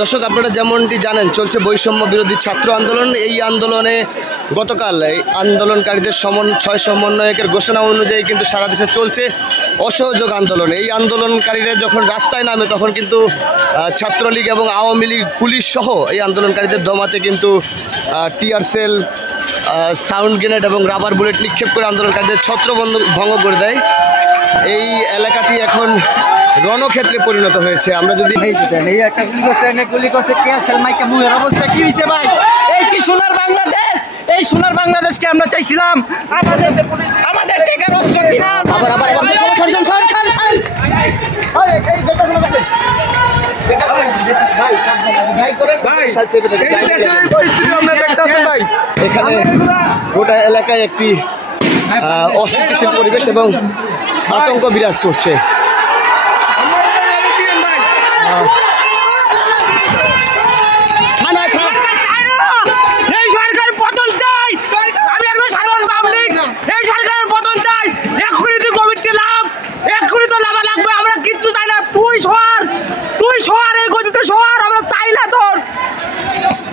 দর্শক, আপনারা যেমনটি জানেন, চলছে বৈষম্য বিরোধী ছাত্র আন্দোলন। এই আন্দোলনে গতকাল এই আন্দোলনকারীদের 6 সমন্বয়কের ঘোষণা অনুযায়ী কিন্তু সারা দেশে চলছে অসহযোগ আন্দোলন। এই আন্দোলনকারীরা যখন রাস্তায় নামে তখন কিন্তু ছাত্রলীগ এবং আওয়ামী লীগ পুলিশ সহ এই আন্দোলনকারীদের দমাতে কিন্তু টিয়ার সেল, সাউন্ড গ্রেনেড এবং রাবার বুলেট নিক্ষেপ করে আন্দোলনকারীদের ছত্রভঙ্গ ভঙ্গ করে দেয়। এই এলাকাটি এখন রণক্ষেত্রে পরিণত হয়েছে। আমরা যদি এই একটা গুলি করছে মুখের অবস্থা কি হয়েছে ভাই? এই কি সোনার বাংলাদেশ? এই সোনার বাংলাদেশকে আমরা চাইছিলাম। আমাদের টেকার অস্ত্র কিনা আবার এখানে গোটা এলাকায় একটি অস্থিতিশীল পরিবেশ এবং আতঙ্ক বিরাজ করছে।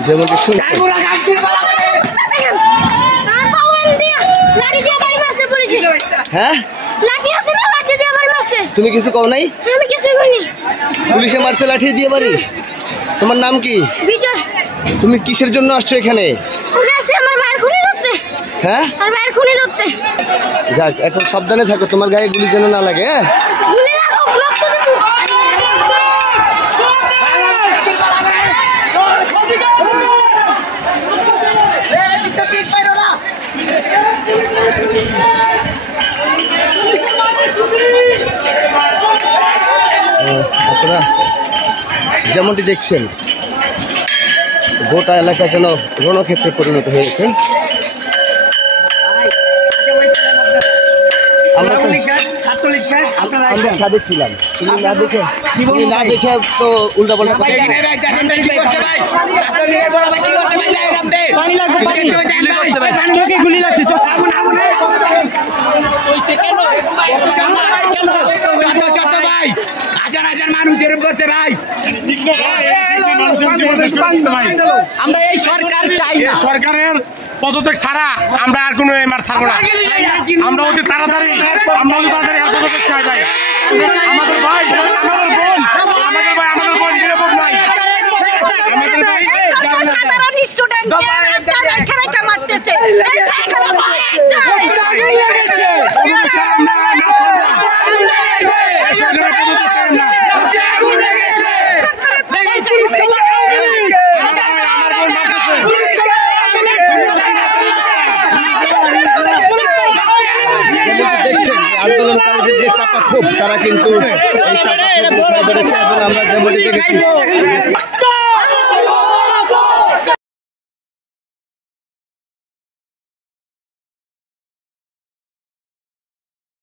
যেমনটি শুনছেন, হ্যাঁ তুমি কিছু কও নাই? পুলিশে মারছে লাঠি দিয়ে বাড়ি। তোমার নাম কি? তুমি কিসের জন্য আসছো এখানে? হ্যাঁ, যাক, এখন সাবধানে থাকো, তোমার গায়ে গুলি যেন না লাগে। হ্যাঁ, আপনারা যেমনটি দেখছেন, গোটা এলাকা যেন রণক্ষেত্রে পরিণত হয়েছে। আমরা সাথে ছিলাম, তুমি না দেখে তো উল্টা পাল্টা গুলি লাগছে। আমরা এই সরকার চাই না, সরকারের পদত্যাগ ছাড়া আমরা আর কোনো এমআর ছাড়বো না। আমরা অতি তাড়াতাড়ি আর পদত্যাগ চাই ভাই। আমাদের ভাই, আমাদের বোন নিরাপদ নাই। আমাদের ভাই দেখছেন আন্দোলনকারীদের যে চাপা ক্ষোভ, তারা কিন্তু এই চাপা ক্ষোভ উঠায় ধরেছে এবং আমরা যেমন দেখেছি